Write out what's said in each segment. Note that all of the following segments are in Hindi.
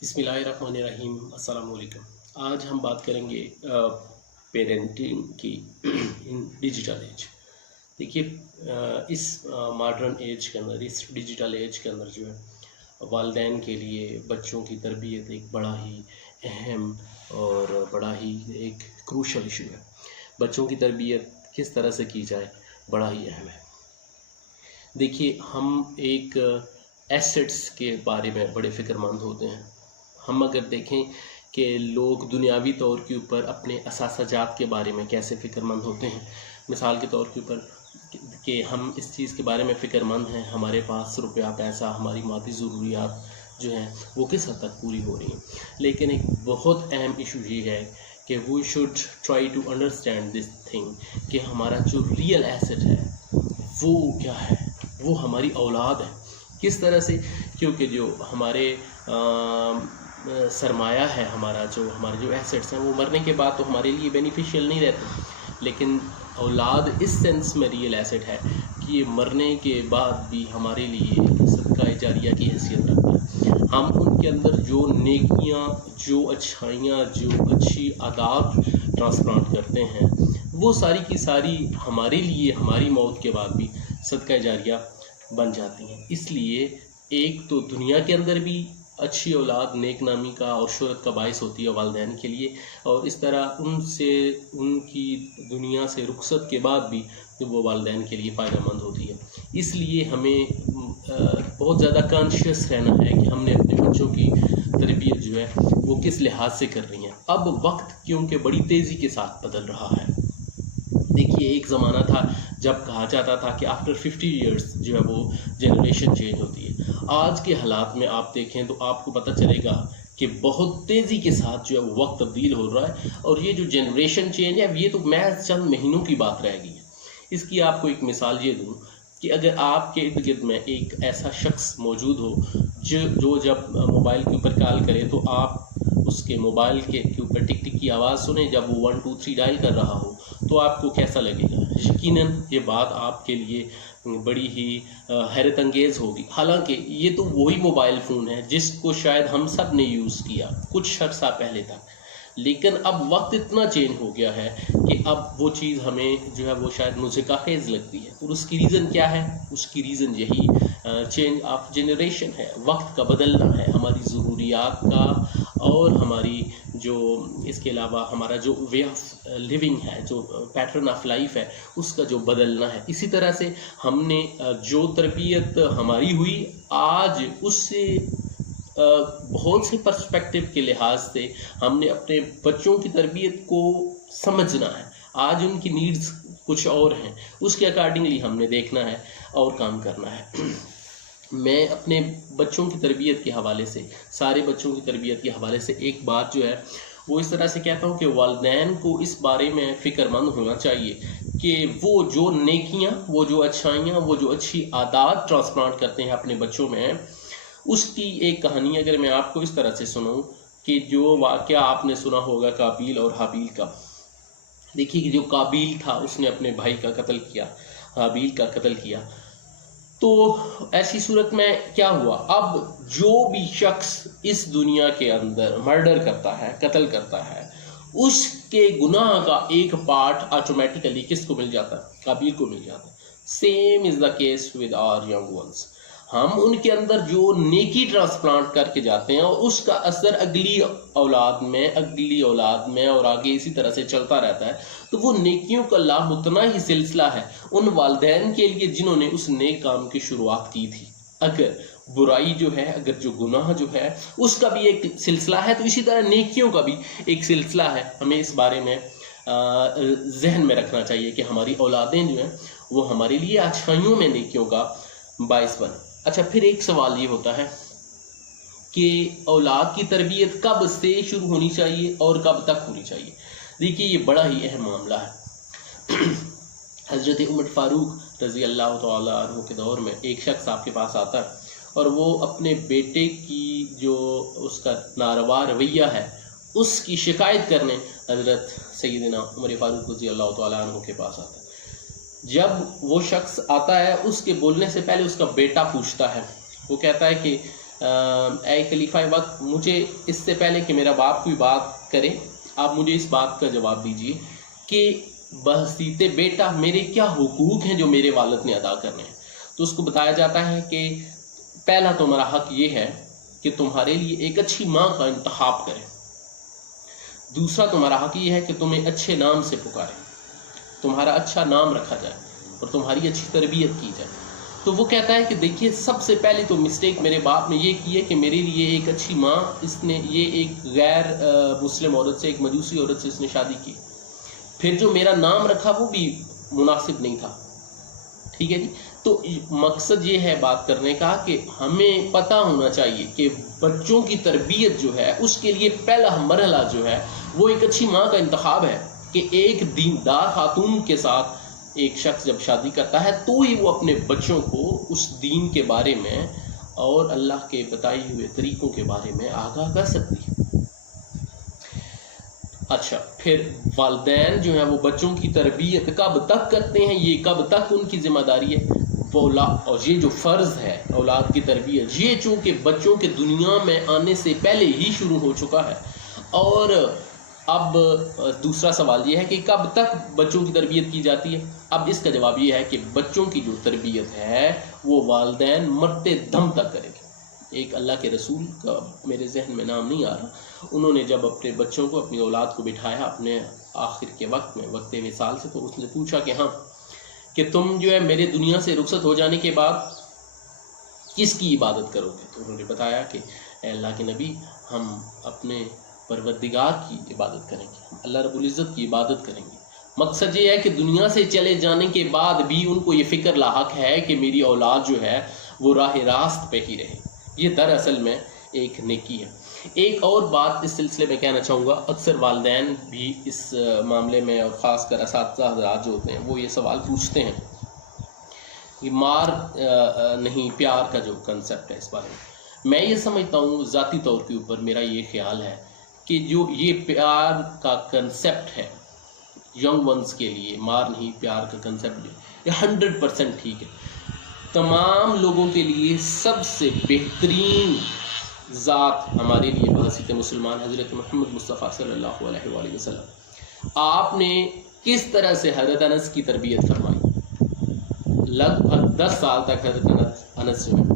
बिस्मिल्लाहिर्रहमानिर्रहीम। अस्सलाम वालेकुम। आज हम बात करेंगे पेरेंटिंग की इन डिजिटल एज। देखिए, इस मॉडर्न एज के अंदर, इस डिजिटल एज के अंदर जो है वालिदैन के लिए बच्चों की तरबियत एक बड़ा ही अहम और बड़ा ही एक क्रूशल इशू है। बच्चों की तरबियत किस तरह से की जाए बड़ा ही अहम है। देखिए, हम एक एसेट्स के बारे में बड़े फ़िक्रमंद होते हैं। हम अगर देखें कि लोग दुनियावी तौर के ऊपर अपने असासाजात के बारे में कैसे फ़िक्रमंद होते हैं, मिसाल के तौर के ऊपर कि हम इस चीज़ के बारे में फ़िक्रमंद हैं, हमारे पास रुपया पैसा, हमारी मादी ज़रूरियात जो हैं वो किस हद तक पूरी हो रही हैं। लेकिन एक बहुत अहम इशू ये है कि we should try to understand this thing कि हमारा जो रियल एसेट है वो क्या है, वो हमारी औलाद है। किस तरह से, क्योंकि जो हमारे सरमाया है, हमारे जो एसेट्स हैं वो मरने के बाद तो हमारे लिए बेनिफिशियल नहीं रहते, लेकिन औलाद इस सेंस में रियल एसेट है कि ये मरने के बाद भी हमारे लिए सदका जारिया की हैसियत रखता है। हम उनके अंदर जो नेकियां, जो अच्छाइयाँ, जो अच्छी आदात ट्रांसप्लांट करते हैं वो सारी की सारी हमारे लिए हमारी मौत के बाद भी सदका जारिया बन जाती हैं। इसलिए एक तो दुनिया के अंदर भी अच्छी औलाद नेक नामी का और शोहरत का बायस होती है वालिदैन के लिए, और इस तरह उनसे उनकी दुनिया से रुखसत के बाद भी वो वालिदैन के लिए फ़ायदेमंद होती है। इसलिए हमें बहुत ज़्यादा कॉन्शियस रहना है कि हमने अपने बच्चों की तरबियत जो है वो किस लिहाज से कर रही हैं। अब वक्त क्योंकि बड़ी तेज़ी के साथ बदल रहा है। देखिए, एक ज़माना था जब कहा जाता था कि आफ्टर 50 ईयर्स जो है वो जनरेशन चेंज होती है। आज के हालात में आप देखें तो आपको पता चलेगा कि बहुत तेज़ी के साथ जो है वो वक्त तब्दील हो रहा है, और ये जो जनरेशन चेंज है ये तो महज चंद महीनों की बात रह गई है। इसकी आपको एक मिसाल ये दूँ कि अगर आपके इर्द गिर्द में एक ऐसा शख्स मौजूद हो जो जब मोबाइल के ऊपर कॉल करे तो आप उसके मोबाइल के ऊपर टिक टिक की आवाज़ सुने, जब वो 1 2 3 डायल कर रहा हो, तो आपको कैसा लगेगा? यकीनन ये बात आपके लिए बड़ी ही हैरत अंगेज़ होगी। हालांकि ये तो वही मोबाइल फ़ोन है जिसको शायद हम सब ने यूज़ किया कुछ अर्सा पहले तक, लेकिन अब वक्त इतना चेंज हो गया है कि अब वो चीज़ हमें जो है वो शायद मुज़िकाखेज़ लगती है। और उसकी रीज़न क्या है? उसकी रीज़न यही चेंज ऑफ जनरेशन है, वक्त का बदलना है, हमारी ज़रूरियात का और हमारी जो इसके अलावा हमारा जो वे ऑफ लिविंग है, जो पैटर्न ऑफ लाइफ है, उसका जो बदलना है। इसी तरह से हमने जो तरबियत हमारी हुई आज उससे बहुत से पर्सपेक्टिव के लिहाज से हमने अपने बच्चों की तरबियत को समझना है। आज उनकी नीड्स कुछ और हैं, उसके अकॉर्डिंगली हमने देखना है और काम करना है। मैं अपने बच्चों की तरबियत के हवाले से, सारे बच्चों की तरबियत के हवाले से एक बात जो है वो इस तरह से कहता हूँ कि वालिदैन को इस बारे में फ़िक्रमंद होना चाहिए कि वो जो नेकियाँ, वो जो अच्छाइयाँ, वो जो अच्छी आदात ट्रांसप्लांट करते हैं अपने बच्चों में, उसकी एक कहानी अगर मैं आपको इस तरह से सुनाऊँ कि जो वाक़या आपने सुना होगा काबिल और हाबिल का। देखिए कि जो काबिल था उसने अपने भाई का कत्ल किया, हाबिल का कत्ल किया। तो ऐसी सूरत में क्या हुआ? अब जो भी शख्स इस दुनिया के अंदर मर्डर करता है, कत्ल करता है, उसके गुनाह का एक पार्ट ऑटोमेटिकली किसको मिल जाता है? काबिल को मिल जाता है। Same is the case with our young ones. हम उनके अंदर जो नेकी ट्रांसप्लांट करके जाते हैं और उसका असर अगली औलाद में और आगे इसी तरह से चलता रहता है। तो वो नेकियों का लाभ उतना ही सिलसिला है उन वालिदैन के लिए जिन्होंने उस नेक काम की शुरुआत की थी। अगर बुराई जो है, अगर जो गुनाह जो है उसका भी एक सिलसिला है, तो इसी तरह नेकियों का भी एक सिलसिला है। हमें इस बारे में जहन में रखना चाहिए कि हमारी औलादें जो हैं वो हमारे लिए अच्छाइयों में नेकियों का बायस बने। अच्छा, फिर एक सवाल ये होता है कि औलाद की तरबियत कब से शुरू होनी चाहिए और कब तक होनी चाहिए। देखिए, ये बड़ा ही अहम मामला है। हज़रत उमर फ़ारूक रज़ी अल्लाह तआला अन्हु के दौर में एक शख्स आपके पास आता है और वो अपने बेटे की जो उसका नारवा रवैया है उसकी शिकायत करने हज़रत सैयदना उमर फ़ारूक रज़ी अल्लाह तआला अन्हु के पास आता है। जब वो शख्स आता है, उसके बोलने से पहले उसका बेटा पूछता है, वो कहता है कि ऐ खलीफा वक्त, मुझे इससे पहले कि मेरा बाप कोई बात करे, आप मुझे इस बात का जवाब दीजिए कि बहसीते बेटा मेरे क्या हुकूक हैं जो मेरे वालिद ने अदा करने हैं। तो उसको बताया जाता है कि पहला तुम्हारा हक ये है कि तुम्हारे लिए एक अच्छी माँ का इंतखाब करें, दूसरा तुम्हारा हक ये है कि तुम्हें अच्छे नाम से पुकारें, तुम्हारा अच्छा नाम रखा जाए और तुम्हारी अच्छी तरबियत की जाए। तो वो कहता है कि देखिए सबसे पहले तो मिस्टेक मेरे बाप ने ये की है कि मेरे लिए एक अच्छी माँ, इसने ये एक गैर मुस्लिम औरत से, एक मजूसी औरत से इसने शादी की। फिर जो मेरा नाम रखा वो भी मुनासिब नहीं था। ठीक है जी। तो मकसद ये है बात करने का कि हमें पता होना चाहिए कि बच्चों की तरबियत जो है उसके लिए पहला मरहला जो है वो एक अच्छी माँ का इंतखाब है कि एक दीनदार खातून के साथ एक शख्स जब शादी करता है तो ही वो अपने बच्चों को उस दीन के बारे में और अल्लाह के बताए हुए तरीक़ों के बारे में आगाह कर सकती है। अच्छा, फिर वालिदैन जो है वो बच्चों की तरबियत कब तक करते हैं, ये कब तक उनकी जिम्मेदारी है वो और ये जो फ़र्ज़ है औलाद की तरबियत, ये चूँकि बच्चों के दुनिया में आने से पहले ही शुरू हो चुका है। और अब दूसरा सवाल ये है कि कब तक बच्चों की तरबियत की जाती है। अब इसका जवाब ये है कि बच्चों की जो तरबियत है वो वालिदैन मरते दम तक करेंगे। एक अल्लाह के रसूल का मेरे जहन में नाम नहीं आ रहा, उन्होंने जब अपने बच्चों को, अपनी औलाद को बिठाया अपने आखिर के वक्त में, वक्त विसाल से, तो उसने पूछा कि हाँ कि तुम जो है मेरे दुनिया से रुखसत हो जाने के बाद किसकी इबादत करोगे। तो उन्होंने बताया कि अल्लाह के नबी, हम अपने परवरदिगार की इबादत करेंगे, हम अल्लाह रब्बुल इज़्ज़त की इबादत करेंगे। मकसद ये है कि दुनिया से चले जाने के बाद भी उनको ये फ़िक्र लाहक है कि मेरी औलाद जो है वो राह रास्त पे ही रहे। ये दरअसल में एक नेकी है। एक और बात इस सिलसिले में कहना चाहूँगा, अक्सर वालिदैन भी इस मामले में और ख़ासकर असातिज़ा हज़रात जो होते हैं वो ये सवाल पूछते हैं कि मार नहीं प्यार का जो कंसेप्ट है, इस बारे में मैं ये समझता हूँ ज़ाती तौर के ऊपर मेरा ये ख्याल है कि जो ये प्यार का कंसेप्ट है यंग वंस के लिए, मार नहीं प्यार का कंसेप्ट, ये 100% ठीक है। तमाम लोगों के लिए सबसे बेहतरीन ज़ात हमारे लिए बहसीत मुसलमान हज़रत मोहम्मद मुस्तफ़ा सल्लल्लाहु अलैहि वसल्लम, आपने किस तरह से हज़रत अनस की तरबियत फरमाई। लगभग 10 साल तक हज़रत अनस जो है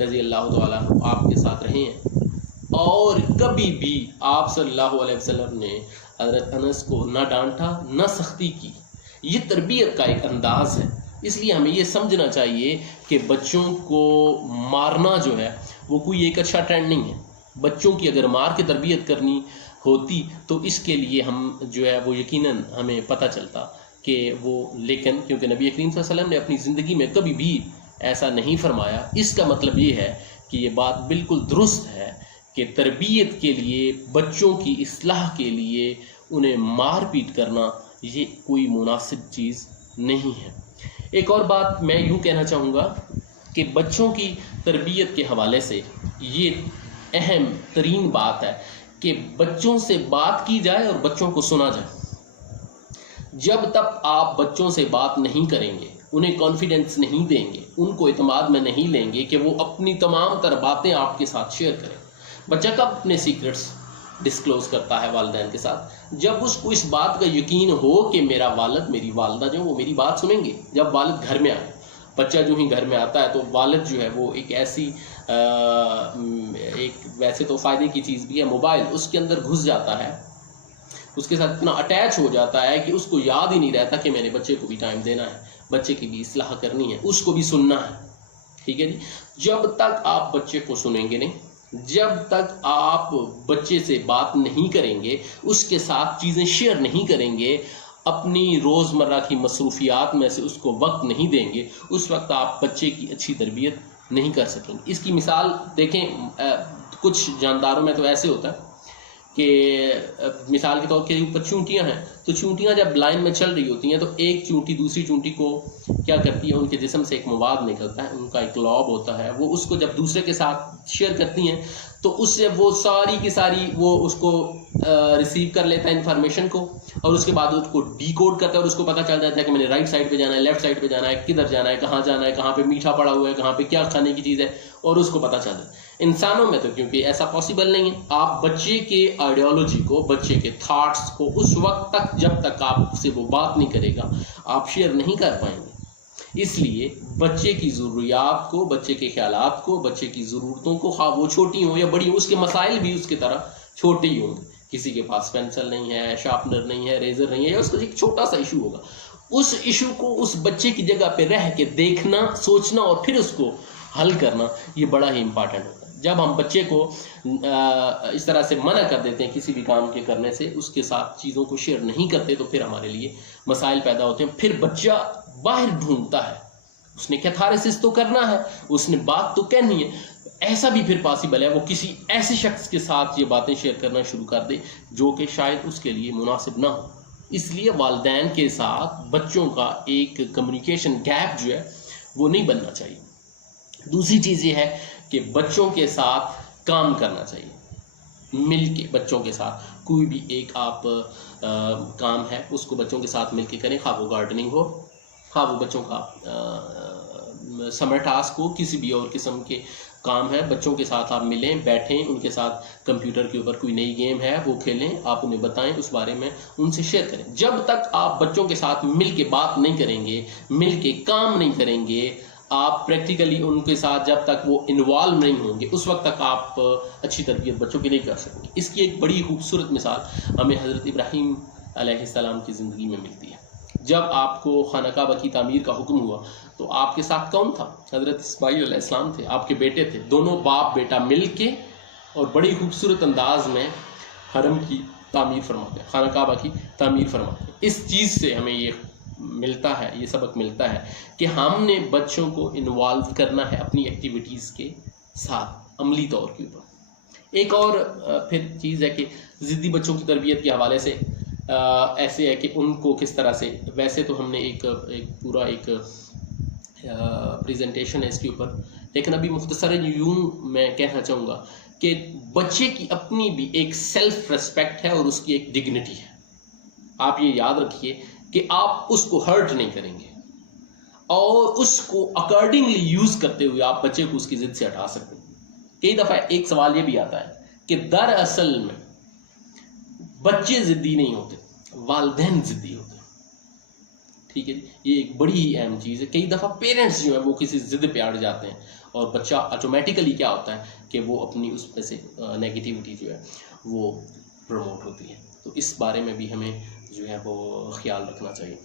रज़ी अल्लाह तआला आपके साथ रहे हैं और कभी भी आप सल्लल्लाहु अलैहि वसल्लम ने हज़रत अनस को ना डांटा ना सख्ती की। ये तरबियत का एक अंदाज़ है। इसलिए हमें ये समझना चाहिए कि बच्चों को मारना जो है वो कोई एक अच्छा ट्रेंड नहीं है। बच्चों की अगर मार के तरबियत करनी होती तो इसके लिए हम जो है वो यकीनन हमें पता चलता कि वो, लेकिन क्योंकि नबी करीम सल्लल्लाहु अलैहि वसल्लम ने अपनी ज़िंदगी में कभी भी ऐसा नहीं फरमाया, इसका मतलब ये है कि ये बात बिल्कुल दुरुस्त है कि तरबियत के लिए, बच्चों की इस्लाह के लिए उन्हें मार पीट करना ये कोई मुनासिब चीज़ नहीं है। एक और बात मैं यूँ कहना चाहूँगा कि बच्चों की तरबियत के हवाले से ये अहम तरीन बात है कि बच्चों से बात की जाए और बच्चों को सुना जाए। जब तक आप बच्चों से बात नहीं करेंगे, उन्हें कॉन्फिडेंस नहीं देंगे, उनको इत्मीनान में नहीं लेंगे कि वो अपनी तमाम तर बातें आपके साथ शेयर करें। बच्चा कब अपने सीक्रेट्स डिस्क्लोज़ करता है वालिदैन के साथ? जब उसको इस बात का यकीन हो कि मेरा वालिद, मेरी वालिदा जो वो मेरी बात सुनेंगे। जब वालिद घर में आए, बच्चा जो ही घर में आता है तो वालिद जो है वो एक ऐसी एक वैसे तो फ़ायदे की चीज़ भी है मोबाइल, उसके अंदर घुस जाता है, उसके साथ इतना अटैच हो जाता है कि उसको याद ही नहीं रहता कि मैंने बच्चे को भी टाइम देना है, बच्चे की भी इस्लाह करनी है, उसको भी सुनना है। ठीक है जी। जब तक आप बच्चे को सुनेंगे नहीं, जब तक आप बच्चे से बात नहीं करेंगे, उसके साथ चीज़ें शेयर नहीं करेंगे, अपनी रोज़मर्रा की मसरूफियात में से उसको वक्त नहीं देंगे, उस वक्त आप बच्चे की अच्छी तरबियत नहीं कर सकेंगे। इसकी मिसाल देखें, कुछ जानदारों में तो ऐसे होता है कि मिसाल के तौर के ऊपर चूंटियां हैं, तो चूंटियां जब लाइन में चल रही होती हैं तो एक चूंटी दूसरी चूंटी को क्या करती है, उनके जिस्म से एक मवाद निकलता है, उनका एक लॉब होता है, वो उसको जब दूसरे के साथ शेयर करती हैं तो उससे वो सारी की सारी वो उसको रिसीव कर लेता है इन्फॉर्मेशन को, और उसके बाद उसको डीकोड करता है और उसको पता चल जाता है कि मैंने राइट साइड पे जाना है, लेफ्ट साइड पे जाना है, किधर जाना है, कहाँ पे मीठा पड़ा हुआ है, कहाँ पे क्या खाने की चीज़ है, और उसको पता चल जाता है। इंसानों में तो क्योंकि ऐसा पॉसिबल नहीं है। आप बच्चे के आइडियोलॉजी को, बच्चे के थॉट्स को उस वक्त तक, जब तक आपसे वो बात नहीं करेगा, आप शेयर नहीं कर पाएंगे। इसलिए बच्चे की ज़रूरियात को, बच्चे के ख्यालात को, बच्चे की ज़रूरतों को, हाँ वो छोटी हो या बड़ी हो, उसके मसाइल भी उसकी तरह छोटे ही होंगे। किसी के पास पेंसिल नहीं है, शार्पनर नहीं है, रेजर नहीं है, या उसका एक छोटा सा इशू होगा, उस इशू को उस बच्चे की जगह पे रह के देखना, सोचना और फिर उसको हल करना, ये बड़ा ही इंपॉर्टेंट होता है। जब हम बच्चे को इस तरह से मना कर देते हैं किसी भी काम के करने से, उसके साथ चीज़ों को शेयर नहीं करते, तो फिर हमारे लिए मसाइल पैदा होते हैं। फिर बच्चा बाहर ढूंढता है, उसने कैथारसिस तो करना है, उसने बात तो कहनी है। ऐसा भी फिर पॉसिबल है वो किसी ऐसे शख्स के साथ ये बातें शेयर करना शुरू कर दे जो कि शायद उसके लिए मुनासिब ना हो। इसलिए वालिदैन के साथ बच्चों का एक कम्युनिकेशन गैप जो है वो नहीं बनना चाहिए। दूसरी चीज़ ये है कि बच्चों के साथ काम करना चाहिए, मिल के बच्चों के साथ कोई भी एक आप काम है उसको बच्चों के साथ मिल के करें, खा वो गार्डनिंग हो, खा वो बच्चों का समर टास्क हो, किसी भी और किस्म के काम है, बच्चों के साथ आप मिलें, बैठें, उनके साथ कंप्यूटर के ऊपर कोई नई गेम है वो खेलें, आप उन्हें बताएं, उस बारे में उनसे शेयर करें। जब तक आप बच्चों के साथ मिल के बात नहीं करेंगे, मिल के काम नहीं करेंगे, आप प्रैक्टिकली उनके साथ जब तक वो इन्वॉल्व नहीं होंगे, उस वक्त तक आप अच्छी तरबियत बच्चों की नहीं कर सकेंगे। इसकी एक बड़ी खूबसूरत मिसाल हमें हज़रत इब्राहीम अलैहिस्सलाम की ज़िंदगी में मिलती है। जब आपको खाना काबा की तामीर का हुक्म हुआ तो आपके साथ कौन था? हज़रत इस्माइल अलैहिस्सलाम थे, आपके बेटे थे। दोनों बाप बेटा मिल के और बड़ी खूबसूरत अंदाज में हरम की तामीर फरमाते हैं, खाना काबा की तामीर फरमाते हैं। इस चीज़ से हमें ये मिलता है, ये सबक मिलता है कि हमने बच्चों को इन्वॉल्व करना है अपनी एक्टिविटीज़ के साथ अमली तौर के ऊपर। एक और फिर चीज़ है कि ज़िद्दी बच्चों की तरबियत के हवाले से ऐसे है कि उनको किस तरह से, वैसे तो हमने एक पूरा एक प्रेजेंटेशन है इसके ऊपर, लेकिन अभी मुख्तसरन यूं मैं कहना चाहूँगा कि बच्चे की अपनी भी एक सेल्फ रिस्पेक्ट है और उसकी एक डिग्निटी है। आप ये याद रखिए कि आप उसको हर्ट नहीं करेंगे और उसको अकॉर्डिंगली यूज़ करते हुए आप बच्चे को उसकी ज़िद से हटा सकते हैं। कई दफ़ा एक सवाल ये भी आता है कि दरअसल में बच्चे ज़िद्दी नहीं होते, वालिदैन ज़िद्दी होते। ठीक है, ये एक बड़ी ही अहम चीज़ है। कई दफ़ा पेरेंट्स जो है वो किसी ज़िद पे अड़ जाते हैं और बच्चा ऑटोमेटिकली क्या होता है कि वो अपनी उसमें से नेगेटिविटी जो है वो प्रमोट होती है। तो इस बारे में भी हमें जो है वो ख्याल रखना चाहिए।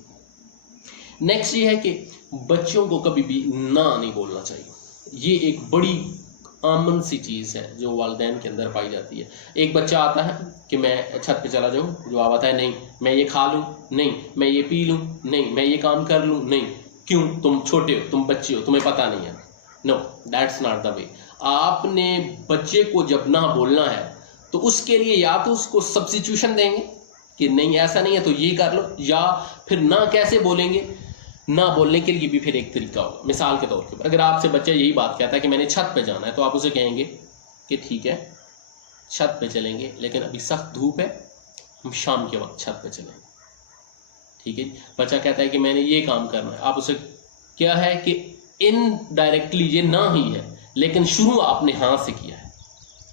नेक्स्ट ये है कि बच्चों को कभी भी ना नहीं बोलना चाहिए। ये एक बड़ी आमन सी चीज़ है जो वालिदैन के अंदर पाई जाती है। एक बच्चा आता है कि मैं छत पे चला जाऊँ, जवाब आता है नहीं, मैं ये खा लूँ, नहीं, मैं ये पी लूँ, नहीं, मैं ये काम कर लूँ, नहीं। क्यों? तुम छोटे हो, तुम बच्चे हो, तुम्हें पता नहीं है। No, that's not the way. आपने बच्चे को जब ना बोलना है तो उसके लिए या तो उसको सब्स्टिट्यूशन देंगे कि नहीं ऐसा नहीं है तो ये कर लो, या फिर ना कैसे बोलेंगे, ना बोलने के लिए भी फिर एक तरीका होगा। मिसाल के तौर पर अगर आपसे बच्चा यही बात कहता है कि मैंने छत पे जाना है, तो आप उसे कहेंगे कि ठीक है छत पे चलेंगे, लेकिन अभी सख्त धूप है, हम शाम के वक्त छत पे चलेंगे। ठीक है। बच्चा कहता है कि मैंने ये काम करना है, आप उसे क्या है कि इनडायरेक्टली ये ना ही है, लेकिन शुरू आपने हाँ से किया है।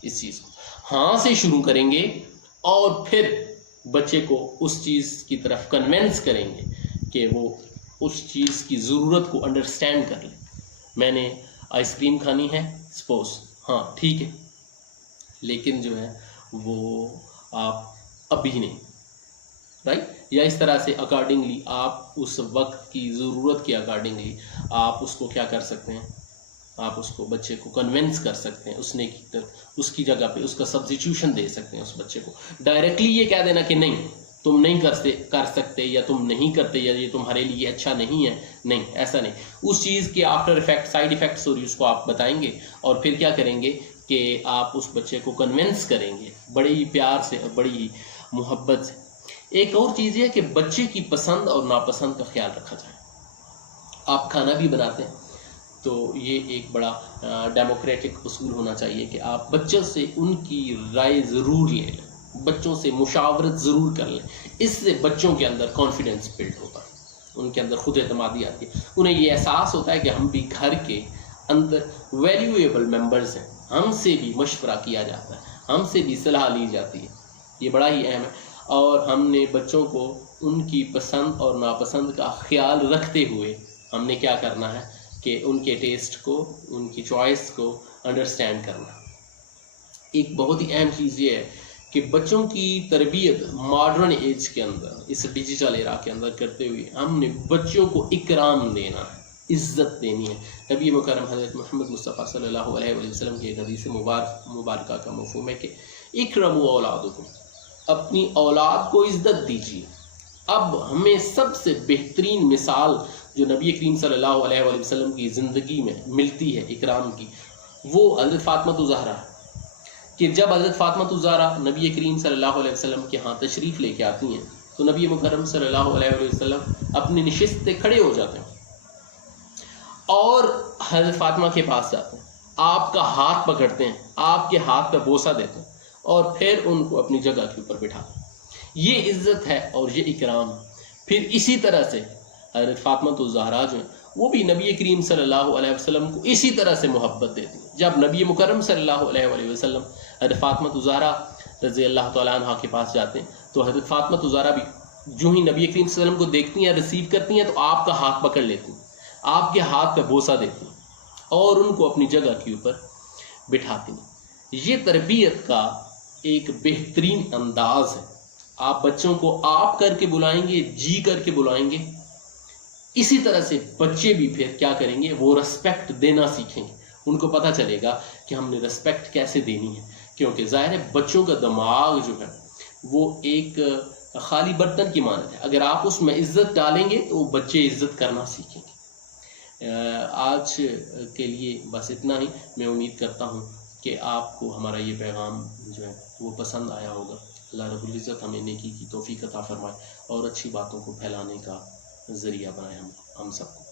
इस चीज़ को हाँ से शुरू करेंगे और फिर बच्चे को उस चीज़ की तरफ कन्विंस करेंगे कि वो उस चीज़ की ज़रूरत को अंडरस्टैंड कर ले। मैंने आइसक्रीम खानी है सपोज, हाँ ठीक है, लेकिन जो है वो आप अभी नहीं, राइट। या इस तरह से अकॉर्डिंगली आप उस वक्त की ज़रूरत के अकॉर्डिंगली आप उसको क्या कर सकते हैं, आप उसको बच्चे को कन्विंस कर सकते हैं, उसकी जगह पे उसका सब्स्टिट्यूशन दे सकते हैं उस बच्चे को। डायरेक्टली ये कह देना कि नहीं तुम नहीं कर सकते या तुम नहीं करते या ये तुम्हारे लिए अच्छा नहीं है, नहीं, ऐसा नहीं। उस चीज़ के आफ्टर इफेक्ट, साइड इफेक्ट्स और उसको आप बताएंगे और फिर क्या करेंगे कि आप उस बच्चे को कन्विंस करेंगे बड़े ही प्यार से और बड़ी ही मोहब्बत से। एक और चीज़ है कि बच्चे की पसंद और नापसंद का ख्याल रखा जाए। आप खाना भी बनाते हैं तो ये एक बड़ा डेमोक्रेटिक उसूल होना चाहिए कि आप बच्चों से उनकी राय ज़रूर ले लें, बच्चों से मुशावरत ज़रूर कर लें। इससे बच्चों के अंदर कॉन्फिडेंस बिल्ड होता है, उनके अंदर खुद एतमादी आती है, उन्हें ये एहसास होता है कि हम भी घर के अंदर वैल्यूएबल मेंबर्स हैं, हमसे भी मशवरा किया जाता है, हमसे भी सलाह ली जाती है। ये बड़ा ही अहम है। और हमने बच्चों को उनकी पसंद और नापसंद का ख्याल रखते हुए हमने क्या करना है कि उनके टेस्ट को, उनकी चॉइस को अंडरस्टैंड करना। एक बहुत ही अहम चीज़ ये है कि बच्चों की तरबियत मॉडर्न एज के अंदर, इस डिजिटल एरा के अंदर करते हुए हमने बच्चों को इकराम देना है, इज़्ज़त देनी है। नबी मुकर्रम हज़रत मोहम्मद मुस्तफ़ा सल्लल्लाहु अलैहि वसल्लम की एक हदीस मुबारका का मफ़हूम है कि इकरमू औलादकुम, अपनी औलाद को इज़्ज़त दीजिए। अब हमें सबसे बेहतरीन मिसाल जो नबी करीम सल्लल्लाहु अलैहि वसल्लम की ज़िंदगी में मिलती है इकराम की, वो हज़रत फ़ातिमा ज़हरा है। कि जब हज़रत फ़ातिमा ज़हरा नबी करीम सल्लल्लाहु अलैहि वसल्लम के यहाँ तशरीफ़ लेके आती हैं तो नबी मुकर्रम सल्लल्लाहु अलैहि वसल्लम अपनी नशिस्त से खड़े हो जाते हैं और हज़रत फ़ातिमा के पास जाते हैं, आपका हाथ पकड़ते हैं, आपके हाथ पर बोसा देते हैं और फिर उनको अपनी जगह के ऊपर बिठाते हैं। ये इज़्ज़त है और ये इकराम। फिर इसी तरह से हज़रत फ़ातिमा ज़हरा जो है वो भी नबी करीम सल्लल्लाहु अलैहि वसल्लम को इसी तरह से मोहब्बत देती है। जब नबी मुकर्रम सल्लल्लाहु अलैहि वसल्लम हज़रत फ़ातिमा ज़हरा रज़ी अल्लाह तआला अन्हा के पास जाते हैं तो हज़रत फ़ातिमा ज़हरा भी जो ही नबी करीम सल्लल्लाहु अलैहि वसल्लम को देखती हैं, रिसीव करती हैं तो आपका हाथ पकड़ लेती हैं, आपके हाथ पर बोसा देती हैं और उनको अपनी जगह के ऊपर बिठाती हैं। ये तरबियत का एक बेहतरीन अंदाज है। आप बच्चों को आप करके बुलाएंगे, जी करके बुलाएंगे, इसी तरह से बच्चे भी फिर क्या करेंगे, वो रिस्पेक्ट देना सीखेंगे। उनको पता चलेगा कि हमने रिस्पेक्ट कैसे देनी है, क्योंकि ज़ाहिर है बच्चों का दिमाग जो है वो एक खाली बर्तन की मानत है। अगर आप उसमें इज़्ज़त डालेंगे तो बच्चे इज़्ज़त करना सीखेंगे। आज के लिए बस इतना ही। मैं उम्मीद करता हूँ कि आपको हमारा ये पैगाम जो है वो पसंद आया होगा। अल्लाह रब्बुल इज़्ज़त हमें नेकी की तौफीक अता फरमाए और अच्छी बातों को फैलाने का ज़रिया बनाए हम सबको।